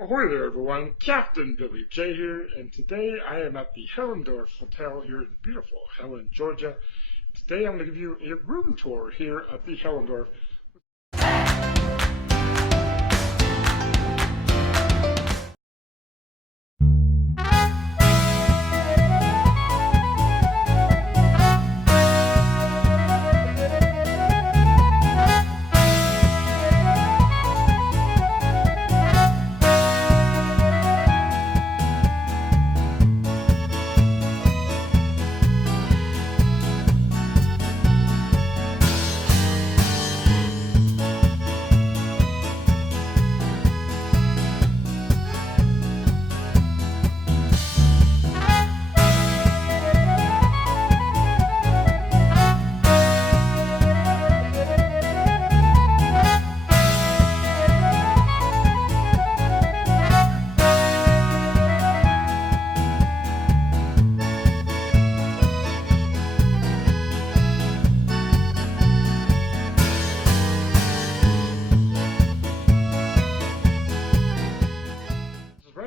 Ahoy there everyone, Captain Billy J here, and today I am at the Helendorf Hotel here in beautiful Helen, Georgia. Today I'm going to give you a room tour here at the Helendorf.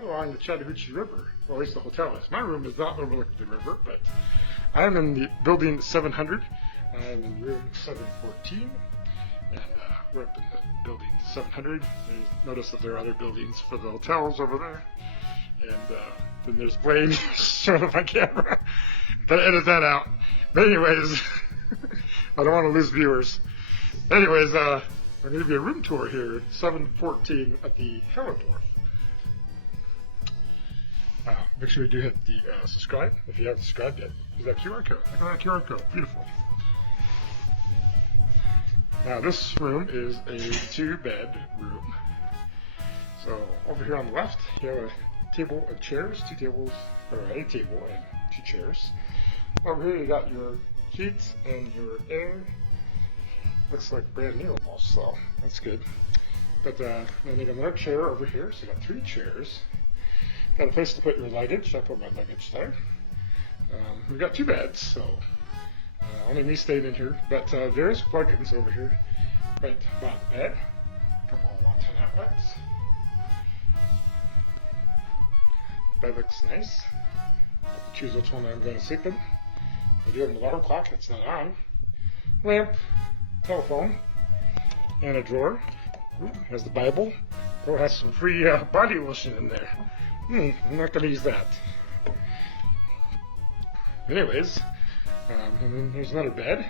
Along the Chattahoochee River, or at least the hotel is. My room is not overlooking the river, but I am in the building 700. I'm in room 714, and we're up in the building 700. Notice that there are other buildings for the hotels over there, and then there's Blaine showing up my camera. But edit that out. But anyways, I don't want to lose viewers. Anyways, I'm going to give you a room tour here, 714 at the Helendorf. Make sure you do hit the subscribe if you haven't subscribed yet. There's that QR code. Look at that QR code. Beautiful. Now this room is a 2-bed room. So over here on the left, you have a table and chairs, 2 tables, or a table and 2 chairs. Over here you got your heat and your air. Looks like brand new almost, so that's good. But then you got another chair over here, so you got 3 chairs. Got a place to put your luggage. I put my luggage there. We've got 2 beds, so only me stayed in here. But there's plugins over here right by the bed. A couple of 110 outlets. Bed looks nice. Choose which one I'm going to sleep in. I do have an alarm clock. It's not on. Lamp, telephone, and a drawer. Ooh, has the Bible. Oh, has some free body lotion in there. I'm not going to use that. Anyways, and then there's another bed,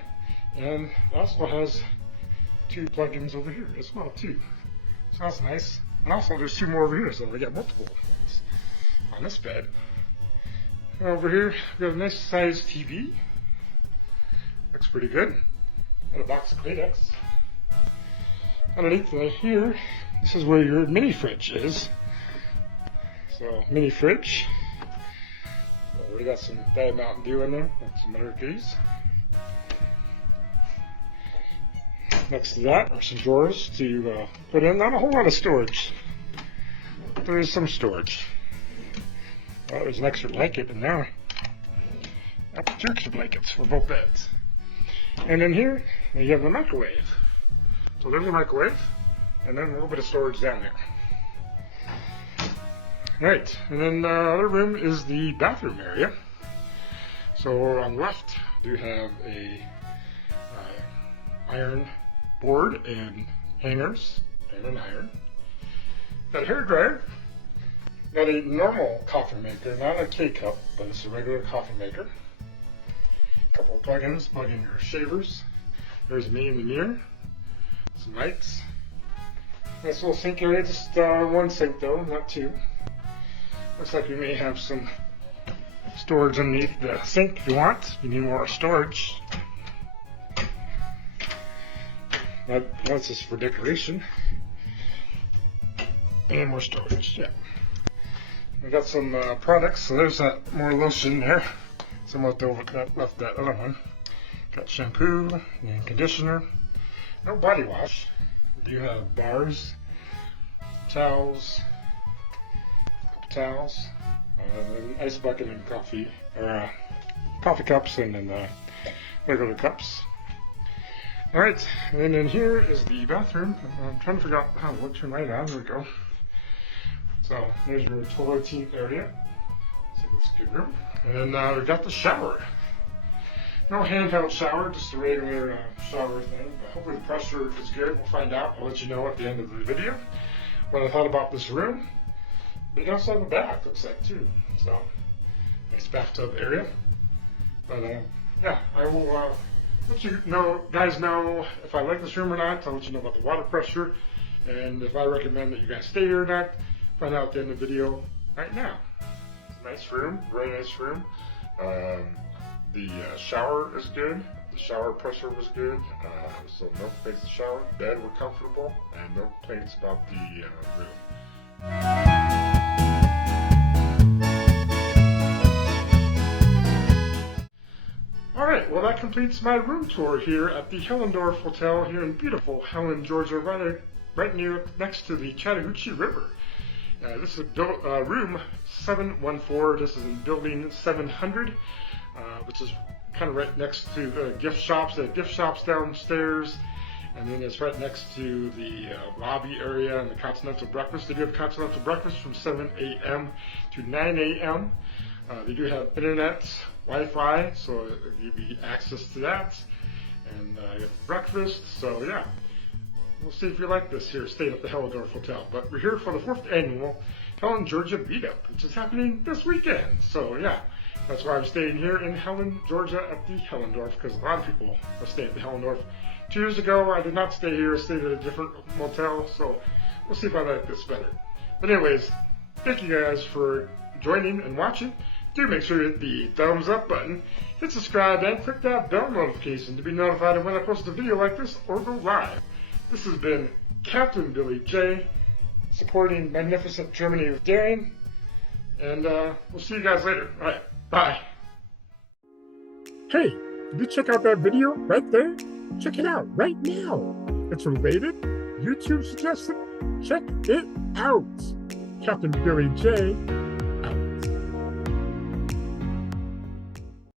and it also has 2 plugins over here as well too. So that's nice. And also there's 2 more over here, so we got multiple ones on this bed. Over here we got a nice sized TV. Looks pretty good. Got a box of Kleenex. Underneath here, this is where your mini fridge is. So, mini fridge. So we got some Diet Mountain Dew in there, and some other goodies. Next to that are some drawers to put in. Not a whole lot of storage. But there is some storage. Well, there's an extra blanket in there. I'll put 2 extra blankets for both beds. And in here, you have the microwave. So there's a microwave, and then a little bit of storage down there. Right, and then the other room is the bathroom area. So on the left, you have a iron board and hangers and an iron. Got a hair dryer. Got a normal coffee maker, not a K-cup, but it's a regular coffee maker. A couple of plugins, plug in your shavers. There's me in the mirror. Some lights. Nice little sink area, just 1 sink though, not 2. Looks like you may have some storage underneath the sink if you want. If you need more storage. That's just for decoration. And more storage, yeah. We got some products, so there's that more lotion there. Some left that other one. Got shampoo and conditioner. No body wash. We do have bars, towels, an ice bucket and coffee, or coffee cups, and then regular cups. Alright, and then in here is the bathroom. I'm trying to figure out how to turn light on. There we go. So there's your toileting area. So that's a good room. And then we got the shower. No handheld shower, just a regular shower thing. But hopefully the pressure is good. We'll find out. I'll let you know at the end of the video what I thought about this room. But you also have a bath, looks like, too. So nice bathtub area. But yeah, I will let you guys know if I like this room or not. I'll let you know about the water pressure and if I recommend that you guys stay here or not. Find out at the end of the video right now. It's a nice room, very nice room. The shower is good. The shower pressure was good. So no complaints to shower. Bed were comfortable and no complaints about the room. Alright, well that completes my room tour here at the Helendorf Hotel here in beautiful Helen, Georgia, right next to the Chattahoochee River. This is room 714. This is in building 700, which is kind of right next to the gift shops. They have gift shops downstairs, and then it's right next to the lobby area and the continental breakfast. They do have continental breakfast from 7 a.m. to 9 a.m. They do have internet, Wi-Fi, so it'll give you access to that, and breakfast. So yeah, we'll see if you like this here, staying at the Helendorf Hotel. But we're here for the 4th annual Helen, Georgia Meetup, which is happening this weekend. So yeah, that's why I'm staying here in Helen, Georgia at the Helendorf, because a lot of people are staying at the Helendorf. 2 years ago, I did not stay here, I stayed at a different motel, so we'll see if I like this better. But anyways, thank you guys for joining and watching. Do make sure to hit the thumbs up button, hit subscribe, and click that bell notification to be notified of when I post a video like this or go live. This has been Captain Billy J, supporting magnificent Germany with daring, and we'll see you guys later. Alright, bye. Hey, did you check out that video right there? Check it out right now. It's related, YouTube suggested. Check it out. Captain Billy J